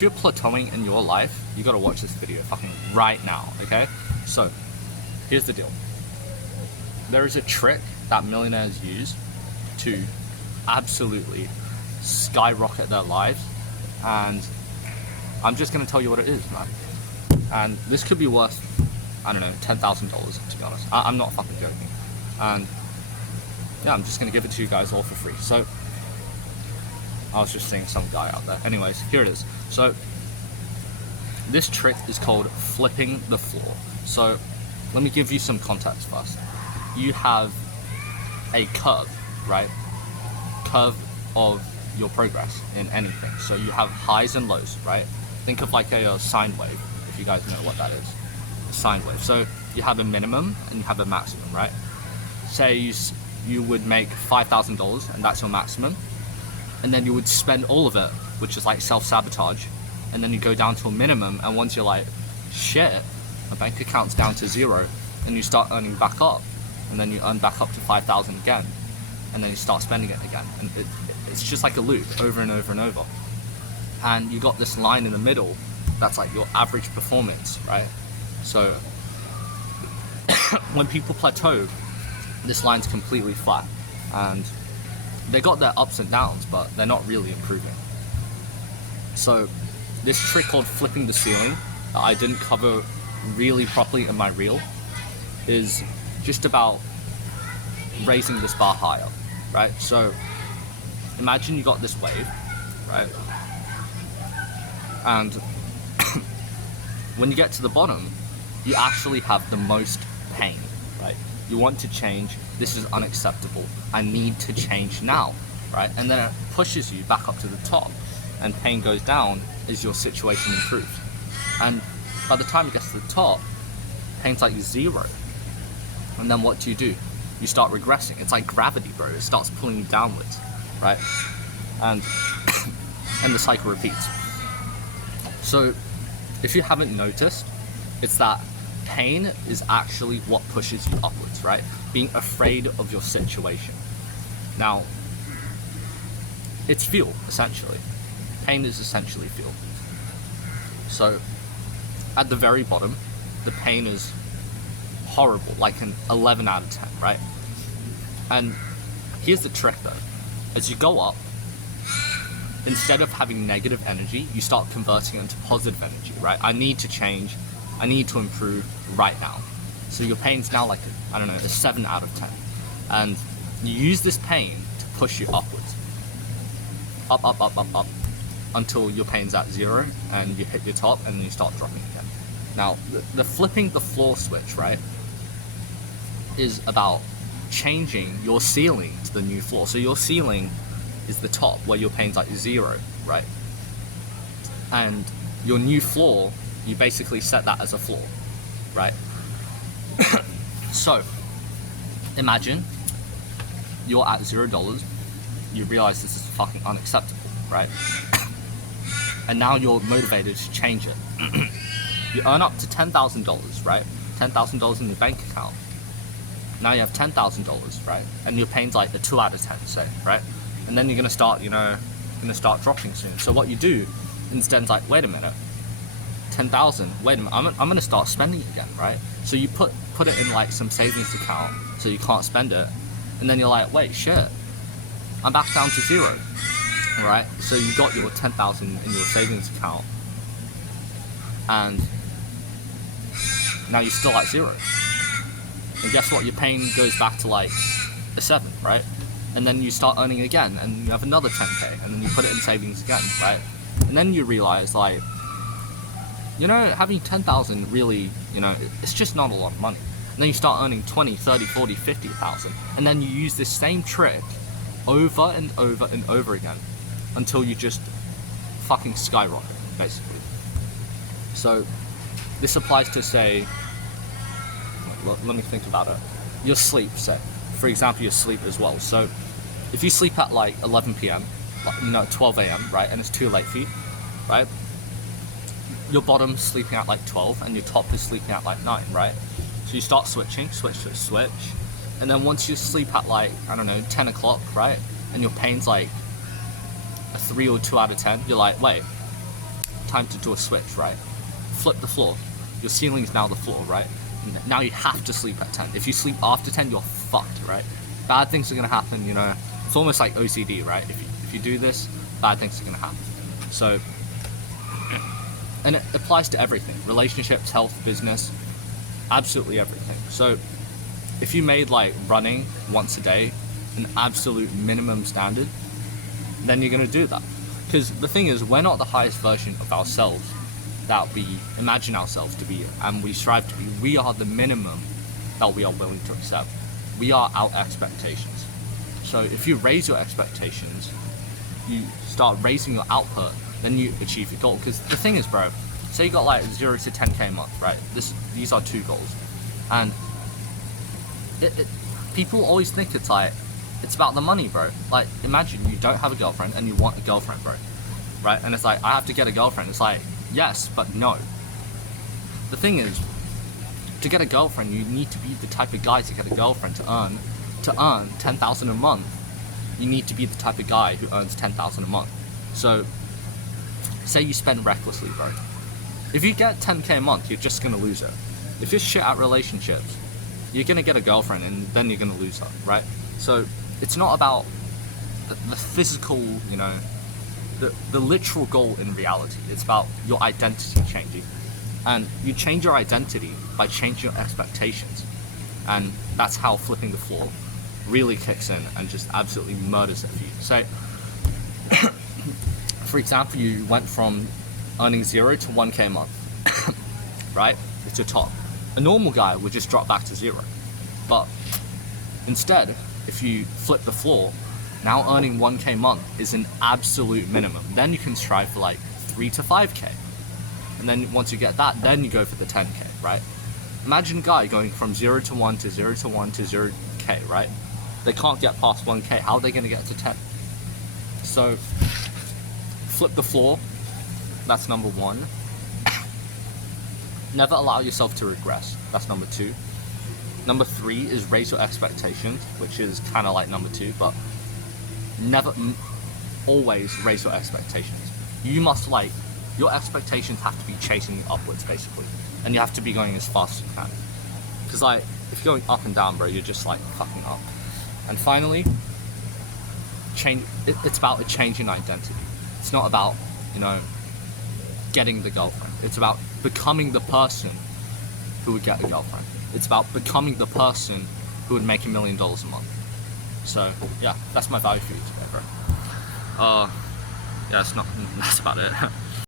If you're plateauing in your life, you gotta watch this video fucking right now, okay? So, here's the deal. There is a trick that millionaires use to absolutely skyrocket their lives, and I'm just gonna tell you what it is, man. And this could be worth, I don't know, $10,000 to be honest. I'm not fucking joking. And yeah, I'm just gonna give it to you guys all for free. So, I was just seeing some guy out there. Anyways, here it is. So, this trick is called flipping the floor. So, let me give you some context first. You have a curve, right? Curve of your progress in anything. So you have highs and lows, right? Think of like a sine wave, if you guys know what that is. A sine wave. So you have a minimum and you have a maximum, right? Say you would make $5,000 and that's your maximum. And then you would spend all of it, which is like self-sabotage, and then you go down to a minimum, and once you're like, shit, my bank account's down to zero, and you start earning back up, and then you earn back up to 5,000 again, and then you start spending it again, and it's just like a loop, over and over and over. And you got this line in the middle, that's like your average performance, right? So, when people plateau, this line's completely flat, and they got their ups and downs, but they're not really improving. So this trick called flipping the ceiling that I didn't cover really properly in my reel is just about raising this bar higher, right? So imagine you got this wave, right? And when you get to the bottom, you actually have the most pain, right? You want to change, this is unacceptable, I need to change now, right? And then it pushes you back up to the top, and pain goes down as your situation improves. And by the time it gets to the top, pain's like zero. And then what do? You start regressing. It's like gravity, bro. It starts pulling you downwards, right? And and the cycle repeats. So if you haven't noticed, it's that pain is actually what pushes you upwards, right? Being afraid of your situation. Now, it's fuel, essentially. Pain is essentially fuel. So, at the very bottom, the pain is horrible, like an 11 out of 10, right? And here's the trick though. As you go up, instead of having negative energy, you start converting it into positive energy, right? I need to change, I need to improve right now. So your pain's now like, a 7 out of 10. And you use this pain to push you upwards. Up, up, up, up, up. Until your pain's at zero and you hit your top and then you start dropping again. Now, the flipping the floor switch, right, is about changing your ceiling to the new floor. So your ceiling is the top where your pain's like zero, right? And your new floor, you basically set that as a floor, right? So, imagine you're at $0, you realize this is fucking unacceptable, right? And now you're motivated to change it. You earn up to $10,000, right? $10,000 in your bank account. Now you have $10,000, right? And your pain's like a 2 out of 10, say, right? And then you're gonna start, dropping soon. So what you do instead is like, wait a minute, 10,000. Wait a minute, I'm gonna start spending again, right? So you put it in like some savings account, so you can't spend it, and then you're like, wait, shit, I'm back down to zero, right? So you got your 10,000 in your savings account, and now you're still at zero. And guess what? Your pain goes back to like a 7, right? And then you start earning again, and you have another 10k, and then you put it in savings again, right? And then you realize like, having 10,000 really, it's just not a lot of money. And then you start earning 20, 30, 40, 50,000. And then you use this same trick over and over and over again until you just fucking skyrocket, basically. So this applies to, say, let me think about it. Your sleep, say. For example, your sleep as well. So if you sleep at like 11 p.m., 12 a.m., right? And it's too late for you, right? Your bottom's sleeping at like 12 and your top is sleeping at like 9, right? So you start switching, switch. And then once you sleep at like, 10 o'clock, right? And your pain's like a 3 or 2 out of 10, you're like, wait, time to do a switch, right? Flip the floor. Your ceiling is now the floor, right? Now you have to sleep at 10. If you sleep after 10, you're fucked, right? Bad things are gonna happen, you know. It's almost like OCD, right? If you do this, bad things are gonna happen. So, and it applies to everything: relationships, health, business, absolutely everything. So, if you made like running once a day an absolute minimum standard, then you're gonna do that. Because the thing is, we're not the highest version of ourselves that we imagine ourselves to be and we strive to be. We are the minimum that we are willing to accept. We are our expectations. So if you raise your expectations, you start raising your output, then you achieve your goal. Because the thing is, bro, say you got like 0 to 10k a month, right? These are 2 goals. And people always think it's about the money, bro. Like, imagine you don't have a girlfriend and you want a girlfriend, bro, right? And it's like, I have to get a girlfriend. It's like, yes, but no. The thing is, to get a girlfriend, you need to be the type of guy to get a girlfriend to earn 10,000 a month. You need to be the type of guy who earns 10,000 a month. So, say you spend recklessly, bro. If you get 10k a month, you're just gonna lose it. If you're shit at relationships, you're gonna get a girlfriend and then you're gonna lose her, right? So, it's not about the physical, you know, the literal goal in reality. It's about your identity changing. And you change your identity by changing your expectations. And that's how flipping the floor really kicks in and just absolutely murders it for you. So, for example, you went from earning 0 to 1k a month, right? It's your top. A normal guy would just drop back to 0. But instead, if you flip the floor, now earning 1k a month is an absolute minimum. Then you can strive for like 3 to 5k. And then once you get that, then you go for the 10k, right? Imagine a guy going from 0 to 1 to 0 to 1 to 0k, right? They can't get past 1k. How are they going to get to 10? So, flip the floor. That's number 1. Never allow yourself to regress. That's number 2. Number 3 is raise your expectations, which is kind of like number 2, but always raise your expectations. You must your expectations have to be chasing you upwards, basically. And you have to be going as fast as you can. Because if you're going up and down, bro, you're just fucking up. And finally, it's about a change in identity. It's not about, you know, getting the girlfriend. It's about becoming the person who would get a girlfriend. It's about becoming the person who would make $1 million a month. So, yeah, that's my value for you today, bro. Yeah, that's about it.